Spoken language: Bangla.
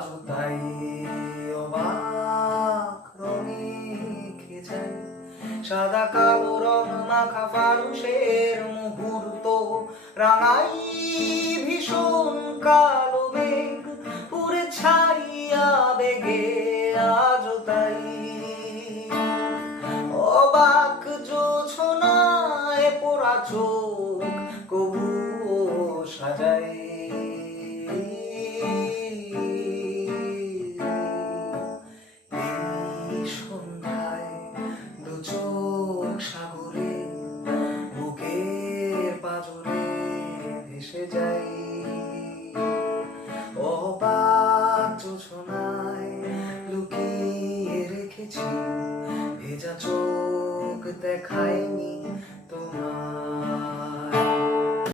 আজও তাই অবাক রঙে কে যায় সাদা কালো রং মাখা ফারুষের মুহূর্ত রাঙাই ভীষণ কালো মেঘ পুরে ছাইয়া বেগে আজও তাই অবাক জোছনায় পোড়া চোখ কবুও সাজায় এই সন্ধ্যায় দু চোখ সাগরে বুকের পাজরে ভেসে যাই অবাক জোছনায় লুকিয়ে রেখেছি ভেজা চোখ দেখায়নি